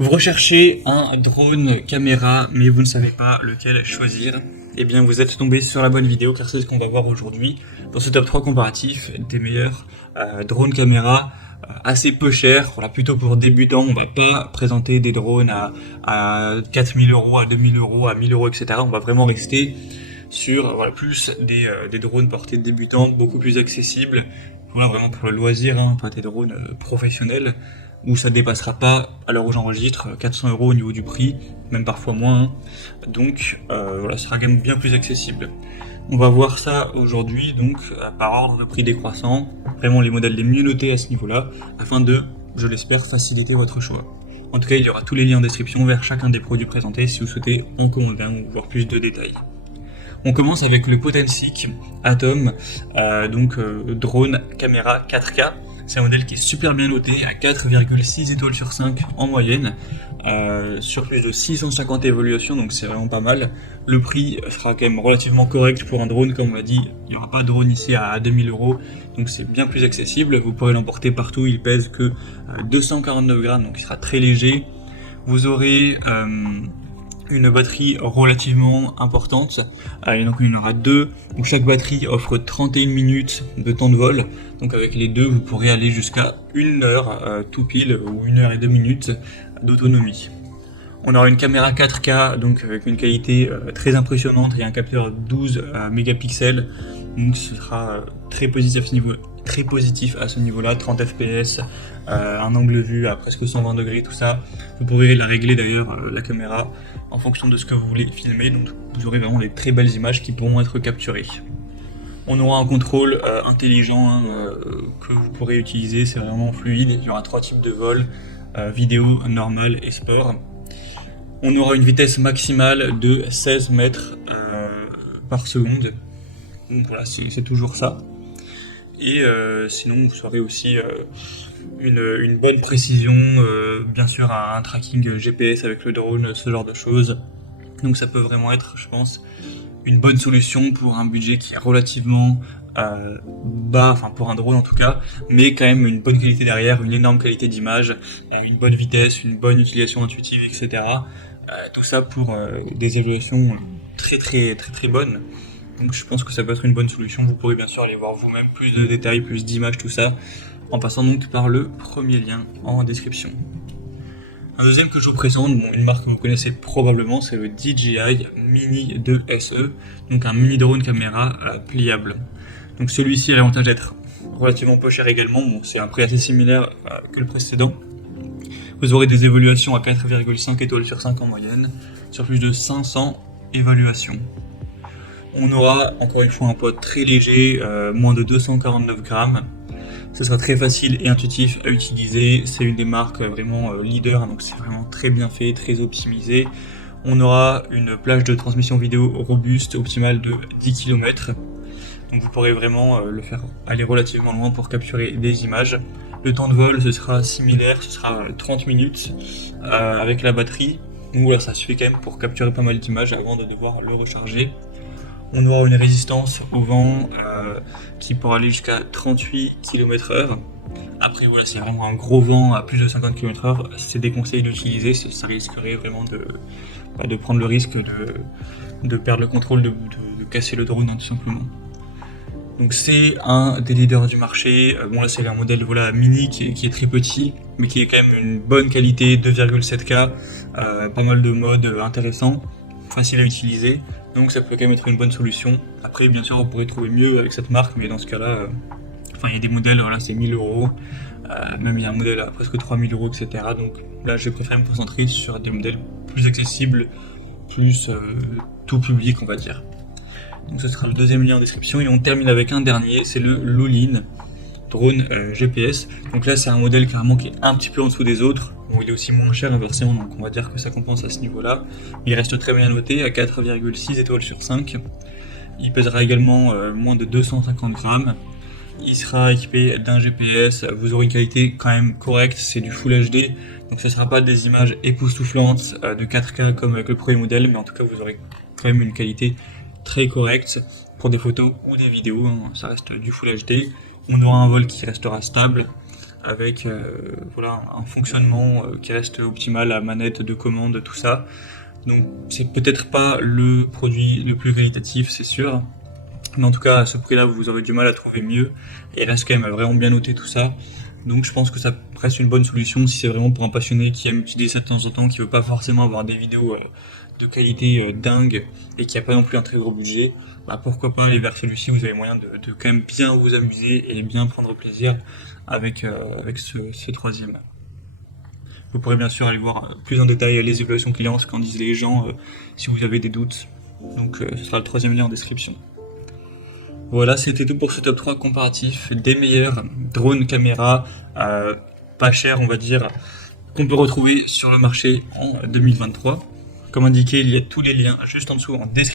Vous recherchez un drone caméra, mais vous ne savez pas lequel choisir. Eh bien, vous êtes tombé sur la bonne vidéo, car c'est ce qu'on va voir aujourd'hui dans ce top 3 comparatif des meilleurs drones caméra assez peu chers. Voilà, plutôt pour débutants, on va pas présenter des drones à 4000 euros, à 2000 euros, à 1000 euros, etc. On va vraiment rester sur plus des drones portés de débutants, beaucoup plus accessibles. Voilà, vraiment pour le loisir, pas des drones professionnels où ça dépassera pas, à l'heure où j'enregistre, 400 euros au niveau du prix, même parfois moins. Donc voilà, ce sera quand même bien plus accessible. On va voir ça aujourd'hui, donc par ordre de prix décroissant, vraiment les modèles les mieux notés à ce niveau-là, afin de, je l'espère, faciliter votre choix. En tout cas, il y aura tous les liens en description vers chacun des produits présentés si vous souhaitez en commander un ou voir plus de détails. On commence avec le Potensic Atom, drone caméra 4K. C'est un modèle qui est super bien noté à 4,6 étoiles sur 5 en moyenne, sur plus de 650 évaluations, donc c'est vraiment pas mal. Le prix sera quand même relativement correct pour un drone, comme on l'a dit, il n'y aura pas de drone ici à 2000 euros, donc c'est bien plus accessible. Vous pourrez l'emporter partout, il pèse que 249 grammes, donc il sera très léger. Vous aurez une batterie relativement importante, et donc il y en aura deux, où chaque batterie offre 31 minutes de temps de vol, donc avec les deux vous pourrez aller jusqu'à 1 heure tout pile, ou 1 heure et 2 minutes d'autonomie. On aura une caméra 4K, donc avec une qualité très impressionnante et un capteur 12 mégapixels, donc ce sera très positif à ce niveau-là, 30 fps, un angle vue à presque 120 degrés, tout ça. Vous pourrez la régler d'ailleurs, la caméra, en fonction de ce que vous voulez filmer, donc vous aurez vraiment des très belles images qui pourront être capturées. On aura un contrôle intelligent que vous pourrez utiliser, c'est vraiment fluide. Il y aura 3 types de vol, vidéo, normal et sport. On aura une vitesse maximale de 16 mètres par seconde, donc voilà, c'est toujours ça. Et sinon vous aurez aussi une bonne précision, bien sûr un tracking GPS avec le drone, ce genre de choses. Donc ça peut vraiment être, je pense, une bonne solution pour un budget qui est relativement bas, enfin pour un drone en tout cas, mais quand même une bonne qualité derrière, une énorme qualité d'image, une bonne vitesse, une bonne utilisation intuitive, etc. Tout ça pour des évaluations très bonnes. Donc je pense que ça peut être une bonne solution. Vous pourrez bien sûr aller voir vous-même plus de détails, plus d'images, tout ça, en passant donc par le premier lien en description. Un deuxième que je vous présente, une marque que vous connaissez probablement, c'est le DJI Mini 2 SE, donc un mini drone caméra pliable. Donc celui-ci a l'avantage d'être relativement peu cher également, c'est un prix assez similaire que le précédent. Vous aurez des évaluations à 4,5 étoiles sur 5 en moyenne, sur plus de 500 évaluations. On aura encore une fois un poids très léger, moins de 249 grammes. Ce sera très facile et intuitif à utiliser. C'est une des marques vraiment leader, donc c'est vraiment très bien fait, très optimisé. On aura une plage de transmission vidéo robuste, optimale de 10 km. Donc vous pourrez vraiment le faire aller relativement loin pour capturer des images. Le temps de vol, ce sera similaire, ce sera 30 minutes avec la batterie. Donc voilà, ça suffit quand même pour capturer pas mal d'images avant de devoir le recharger. On aura une résistance au vent qui pourra aller jusqu'à 38 km/h. Après voilà, c'est vraiment un gros vent à plus de 50 km/h, c'est déconseillé d'utiliser, ça risquerait vraiment de prendre le risque de perdre le contrôle, de casser le drone tout simplement. Donc c'est un des leaders du marché. Bon là c'est un modèle mini qui est très petit, mais qui est quand même une bonne qualité, 2,7K, pas mal de modes intéressants, facile à utiliser. Donc ça peut quand même être une bonne solution. Après bien sûr vous pourrez trouver mieux avec cette marque, mais dans ce cas-là, il y a des modèles, c'est 1000 euros, même il y a un modèle à presque 3000 euros, etc. Donc là je préfère me concentrer sur des modèles plus accessibles, plus tout public on va dire. Donc ce sera le deuxième lien en description, et on termine avec un dernier, c'est le Lulin drone GPS. Donc là c'est un modèle carrément qui est un petit peu en dessous des autres. Bon, il est aussi moins cher inversement, donc on va dire que ça compense à ce niveau-là. Il reste très bien noté à 4,6 étoiles sur 5. Il pèsera également moins de 250 grammes. Il sera équipé d'un GPS, vous aurez une qualité quand même correcte, c'est du Full HD, donc ce ne sera pas des images époustouflantes de 4K comme avec le premier modèle, mais en tout cas vous aurez quand même une qualité très correcte pour des photos ou des vidéos, ça reste du Full HD. On aura un vol qui restera stable, avec voilà, un fonctionnement qui reste optimal, la manette de commande, tout ça. Donc c'est peut-être pas le produit le plus qualitatif, c'est sûr, mais en tout cas à ce prix-là vous aurez du mal à trouver mieux, et là Skyrim a vraiment bien noté tout ça, donc je pense que ça reste une bonne solution si c'est vraiment pour un passionné qui aime utiliser ça de temps en temps, qui veut pas forcément avoir des vidéos de qualité dingue et qui a pas non plus un très gros budget. Bah pourquoi pas aller vers celui-ci, vous avez moyen de quand même bien vous amuser et bien prendre plaisir avec ce troisième. Vous pourrez bien sûr aller voir plus en détail les évaluations clients, ce qu'en disent les gens, si vous avez des doutes. Donc ce sera le troisième lien en description. Voilà, c'était tout pour ce top 3 comparatif des meilleurs drones caméras, pas chers on va dire, qu'on peut retrouver sur le marché en 2023. Comme indiqué, il y a tous les liens juste en dessous en description.